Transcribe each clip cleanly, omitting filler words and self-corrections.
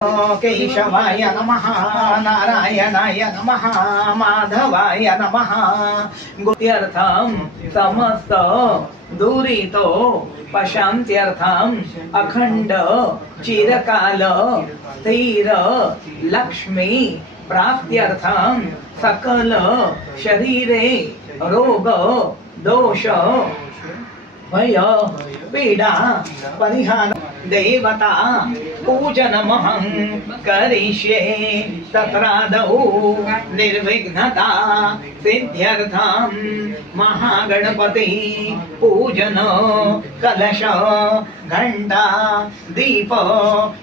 केशवाय नमः नारायणाय नमः माधवाय नमः गोप्त्यर्थं समस्त दुरितो पशान्त्यर्थं अखंड चिरकाल स्थिर लक्ष्मी प्राप्त्यर्थं सकल शरीरे रोग दोष भय पीडा परिहार देवता पूजनमहं करिष्ये तत्रादौ निर्विघ्नता सिद्ध्यर्थं महागणपति पूजन कलश घंटा दीप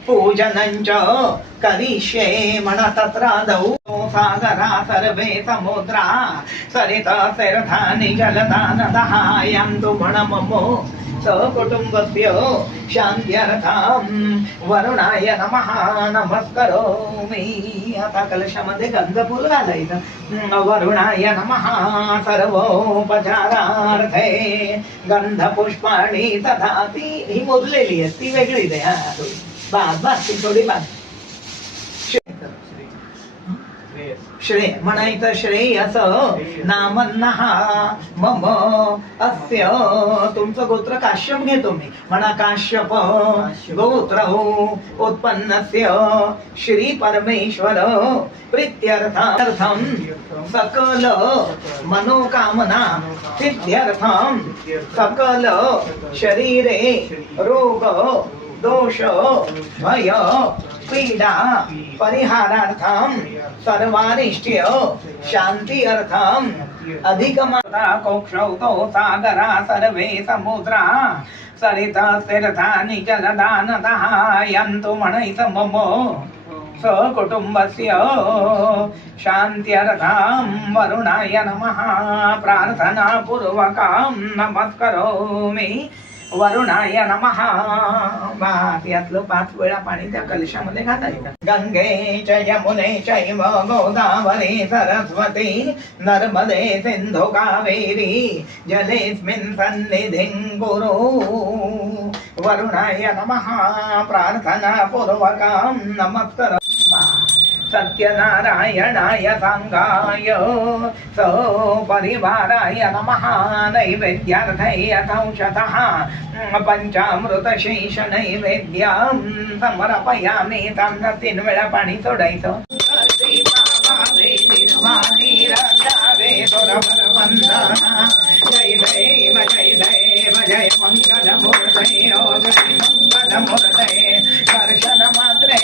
पूजनञ्च करिष्ये मन तत्रादौ सागरा सर्वे समुद्रा सरिता तीर्थानि जलदा नदः यन्तु मणममो सकुटुम्बस्य शान्त्यर्थं वरुणाय नमः नमस्करोमि। आता कलशामध्ये गंधफूल घालायचं। वरुणाय नमः सर्वोपचारार्थे गंधपुष्पाणि ददाति। ही मोजलेली आहे ती वेगळी दे। बस ती थोडी बस। श्रेय म्हणायचं श्रेयस नामन्नः मम अस्य तुमचं गोत्र काश्यप घेतो मी म्हणा काश्यप गोत्र उत्पन्नस्य श्री परमेश्वर प्रीत्यर्थं सकल मनोकामना सिद्ध्यर्थं सकल शरीरे रोग दोष भय पीडा परिहारार्थं सर्वारिष्ट्य शांति अर्थम अधिकमात्रा कोक्षौतो सागरा सर्वे समुद्रा सरिता तीर्थानि जलदा नदः यन्तु मणैः मम सकुटुम्बस्य शान्त्यर्थं वरुणाय नमः प्रार्थना पूर्वकं नमस्करोमि। वरुणाय नमः यातलं 5 वेळा पाणी त्या कलशामध्ये घालायचं। गंगे च यमुने चैव गोदावरी सरस्वती नर्मदे सिंधु कावेरी जलेस्मिन् सन्निधिं कुरु। वरुणाय नमः प्रार्थना पूर्वकं नमस्कार। सत्यनारायणाय सांगाय परिवाराय नमः नैवेद्यार्थै अथौषधः पंचामृतशेष नैवेद्यं समर्पयामि। त्यांना 3 वेळा पाणी सोडायचं। जय देव जय देव जय मंगल मूर्ते जय मंगल मूर्ते दर्शन मात्रे